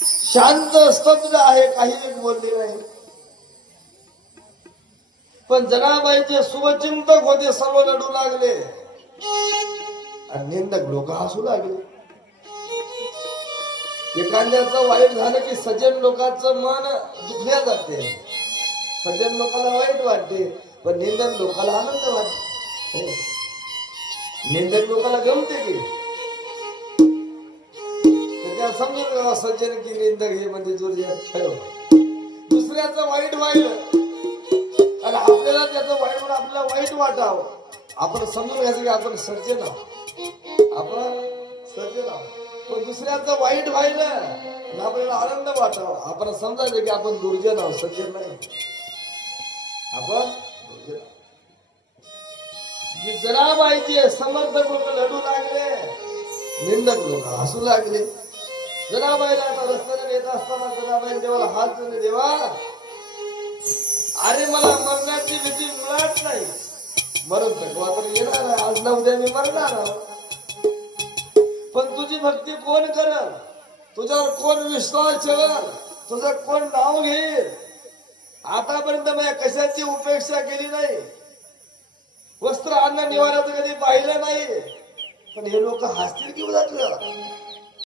शांत स्तब्ध आहे, काही बोलले नाही. पण जनाबाईचे शुभचिंतक होते, सर्व लढू लागले आणि निंदक लोक हसू लागले. एखाद्याचं वाईट झालं की सज्जन लोकांचं मन दुखल्या जाते, सज्जन लोकांना वाईट वाटते, पण निंदक लोकांना आनंद वाटते. निंदक लोकांना गमते की त्या समजून सज्जन की निंदक हे म्हणजे दुर्जन. दुसऱ्याचं वाईट व्हायला आणि आपल्याला त्याचं वाईट म्हणून आपल्याला वाईट वाटावं, आपण समजून घ्यायचं की आपण सज्जन आहोत, आपण सज्जन आहोत. पण दुसऱ्याचं वाईट व्हायला आणि आपल्याला आनंद वाटावा, आपण समजायचं की आपण दुर्जन आहोत, सज्जन नाही आपण दुर्जन. जनाबाईचे समर्थक लोक लढू लागले, निंदक लोक हसू लागले. जनाबाईला आता रस्त्याने येत असताना जनाबाई देवाला हात जोडले, देवा अरे मला मरण्याची भीती मुळात नाही, मरण थकवा तर येणार आहे, आज ना उद्या मी मरणार आहोत. पण तुझी भक्ती कोण करल, तुझ्यावर कोण विश्वास ठेवल, तुझं कोण नाव घेईल. आतापर्यंत मी कशाची उपेक्षा केली नाही, वस्त्र अन्न निवाराचं कधी पाहिलं नाही, पण हे लोक हसतील की उद्या तुला.